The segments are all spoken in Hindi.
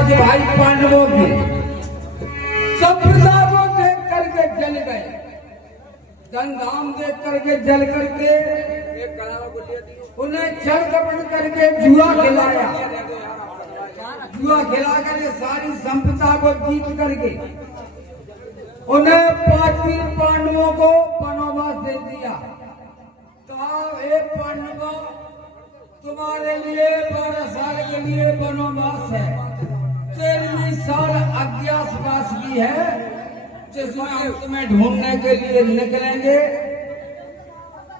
पांच भाई पांडवों के सभ्यता को देख करके जल गए, धनधाम देख करके जल करके उन्हें छल कपट करके जुआ खिलाया, जुआ खिला करके सारी संपदा को जीत करके उन्हें 5 पांडवों को वनवास दे दिया। कहा हे पांडवों, तुम्हारे लिए 12 साल के लिए वनवास है, 13वीं साल अज्ञातवास की है, जिसमें हम तुम्हें ढूंढने के लिए निकलेंगे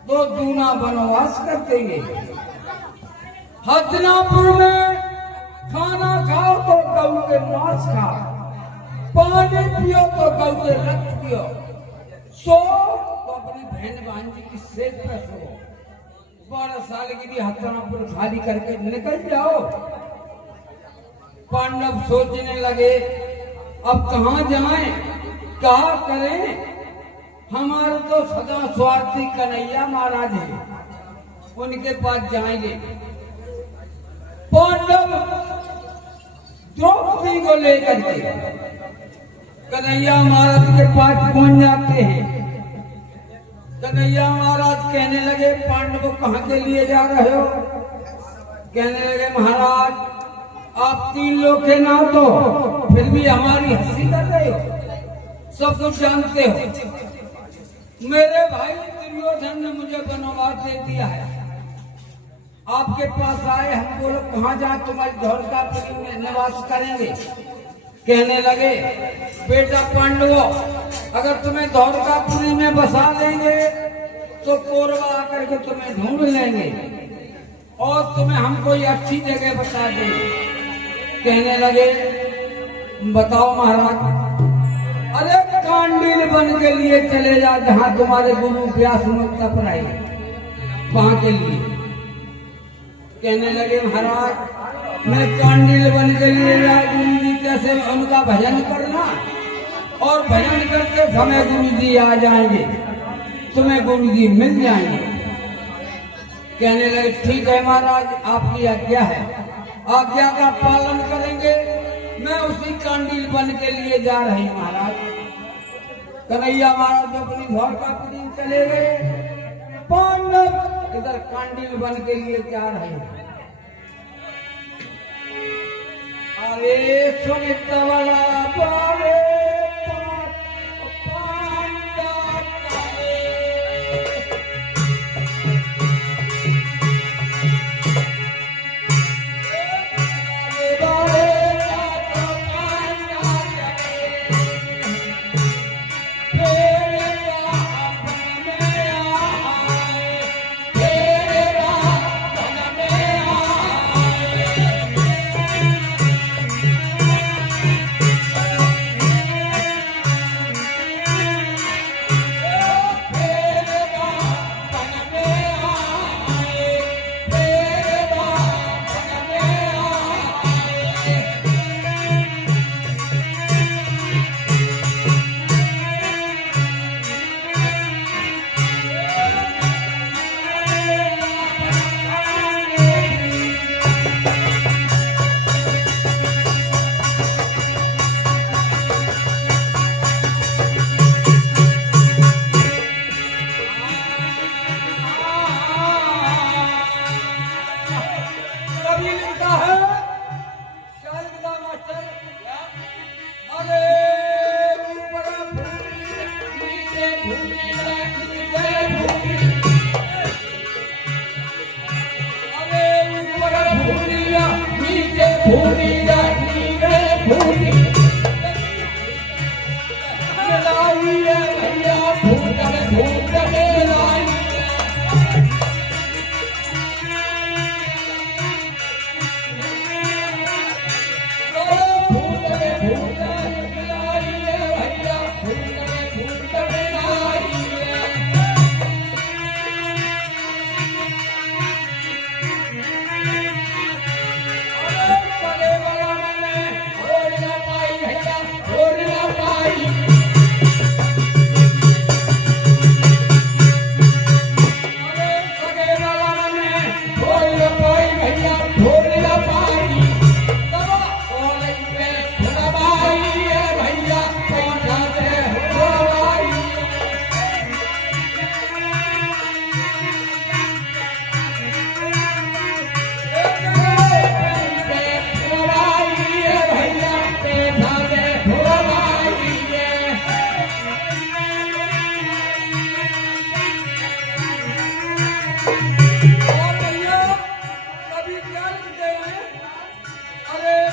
तो दूना वनवास कर देंगे। हस्तिनापुर में खाना खाओ तो गऊ के मांस खाओ, पानी पियो तो गऊ के रक्त पियो, सो तो अपनी बहन भांजी की सेज पर सो। 12 साल के लिए हस्तिनापुर खाली करके निकल जाओ। पांडव सोचने लगे अब कहाँ जाएं, क्या करें, हमारे तो सदा स्वार्थी कन्हैया महाराज है, उनके पास जाएंगे। पांडव द्रौपदी को लेकर के कन्हैया महाराज के पास पहुंच जाते हैं। कन्हैया महाराज कहने लगे पांडव को कहाँ के लिए जा रहे हो? कहने लगे महाराज आप 3 लोग के ना तो फिर भी हमारी हंसी कर रहे हो, सब कुछ जानते हो। मेरे भाई दुर्योधन ने मुझे वनवास दे दिया है, आपके पास आए, हम बोलो कहाँ जाए, तुम्हारी द्वारकापुरी में निवास करेंगे। कहने लगे बेटा पांडवों, अगर तुम्हें द्वारकापुरी में बसा देंगे तो कौरव आकर के तुम्हें ढूंढ लेंगे और तुम्हें हम कोई अच्छी जगह बता देंगे। कहने लगे बताओ महाराज। अरे कांडील बन के लिए चले जा, जहाँ तुम्हारे गुरु व्यास तप रहे, वहां के लिए। कहने लगे महाराज मैं कांडील बन के लिए गुरु जी कैसे, उनका भजन करना और भजन करते समय गुरु जी आ जाएंगे, तुम्हें गुरु जी मिल जाएंगे। कहने लगे ठीक है महाराज, आपकी आज्ञा है, आज्ञा का पालन करेंगे, मैं उसी कांडील बन के लिए जा रही हूँ महाराज। कन्हैया महाराज अपनी द्वारकापुरी चले गए, पांडव इधर कांडील बन के लिए जा रहे हैं। अरे सुनिता वाला बारे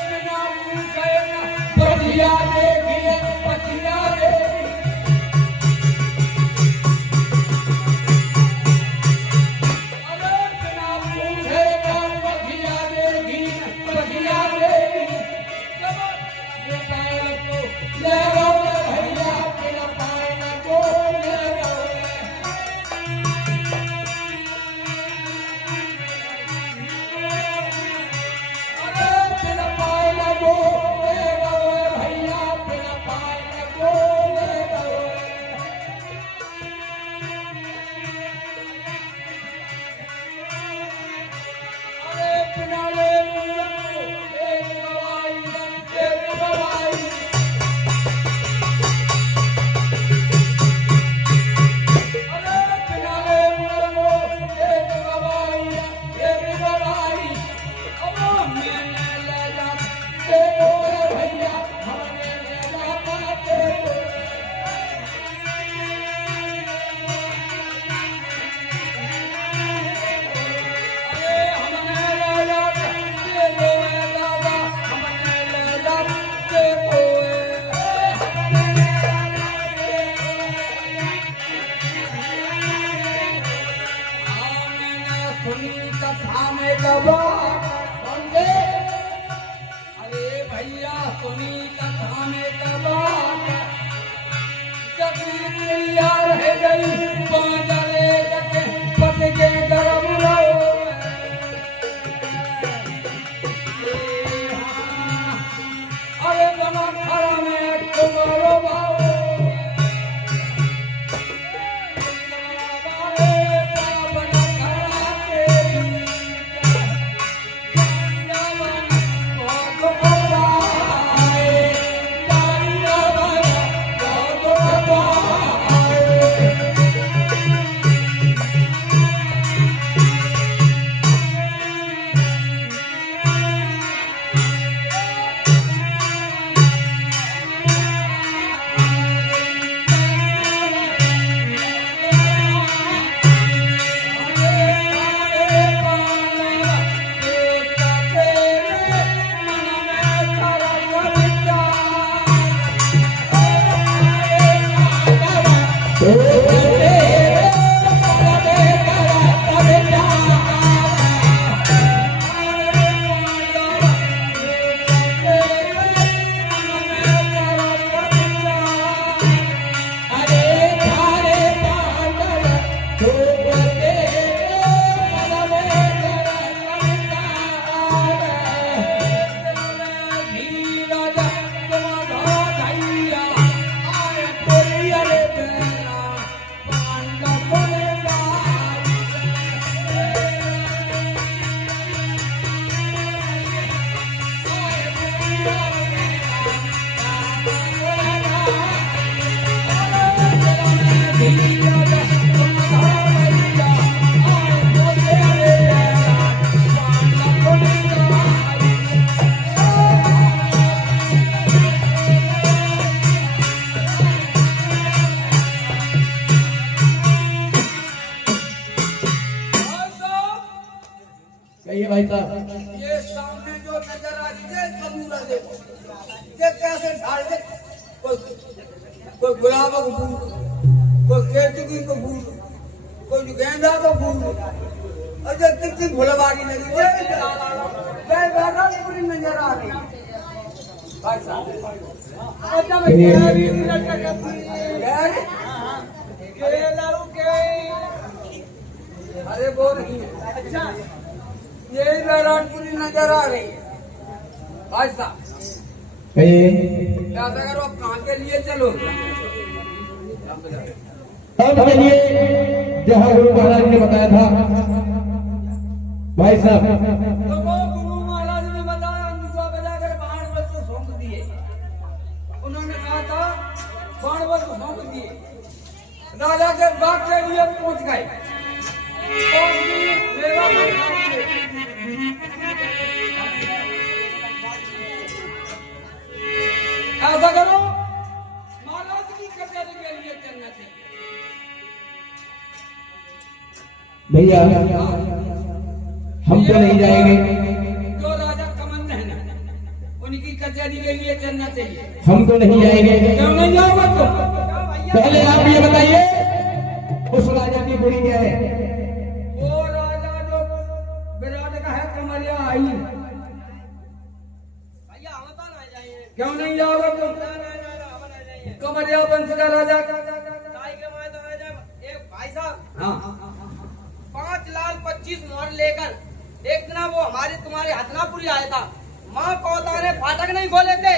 बिना पूछे पतिया देवी पतिया देवी अरे बिना पूछे पतिया देवी पतिया देवी ले लो भैया बिना पाए न को ले लो अरे भैया सुनी कथा में कबात जब यार है गई बाजारे जके पत के गरम रहो अरे बना खड़ा में तुम्हारो भाव भाई साहब ये सामने जो नजर आ रही है कबूला देखो ये कैसे ढाल दे कोई गुलाब का फूल कोई केतकी का फूल कोई गेंदा का फूल और जब कितनी फुलवारी लगी जय बाबा पूरी नजर आ रही भाई साहब अरे वो नहीं अच्छा ये नारायणपुरी नजर आ रही है भाई साहब क्या करो आप कहाँ के लिए चलो अब चलिए जहाँ गुरु महाराज ने बताया था भाई साहब तो वो गुरु महाराज ने बताया अंगूठा बजाकर बाण को सौंप दिए उन्होंने कहा था बाण को सौंप दिए राजा के बाग के लिए पहुंच गए ऐसा करो महाराज की कचहरी के लिए चलना चाहिए भैया हम तो नहीं जाएंगे। जो राजा कमंद है ना वो उनकी कचहरी के लिए चलना चाहिए। हम तो नहीं जाएंगे। क्यों नहीं जाओगे तुम? पहले आप ये बताइए उस राजा की बुरी क्या है? वो राजा जो विराट का है कमरिया आई। भैया हम तो ना जाइए। क्यों नहीं जाओगे तुम? ना हम ना जाइए। कमरिया वंश का राजा। ताई के माए तो राजा एक भाई साहब हाँ 5 लाख 25 मोहर लेकर एक दिन वो हमारे तुम्हारे हथनापुरी आया था। माँ कौता ने फाटक नहीं खोले थे,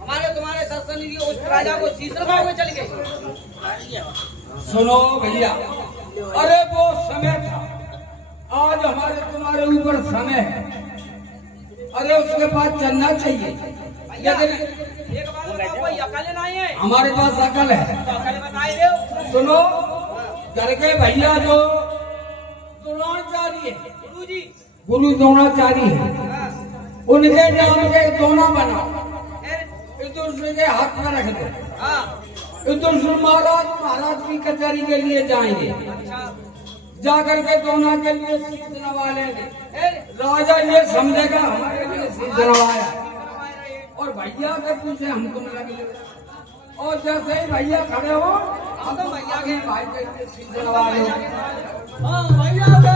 हमारे तुम्हारे सत्संग की उस राजा को शीशरगांव में चल गए। सुनो भैया, अरे वो समय था, आज हमारे तुम्हारे ऊपर समय है। अरे उसके पास चलना चाहिए। भैया लेकिन एक बात बताओ, कोई अकल नहीं है हमारे पास अकल है। तो अकल बताए दो। सुनो, घर के भैया जो द्रोणाचार्य है, गुरुजी गुरु द्रोणाचार्य है, हाँ, उनके नाम के दोना बनाओ, फिर एक दूसरे के हाथ में रख दो। हाँ एक दूसरे महाराज की कचहरी के लिए जाएंगे, अच्छा जाकर के दोना के लिए शीश नवा लेंगे। फिर राजा ये समझेगा हमारे लिए शीश नवाया, और भैया के पीछे हमको न लगे। और जैसे ही भैया खड़े हो, हाँ तो भैया आगे भाई के लिए शीश नवा लो। हाँ भैया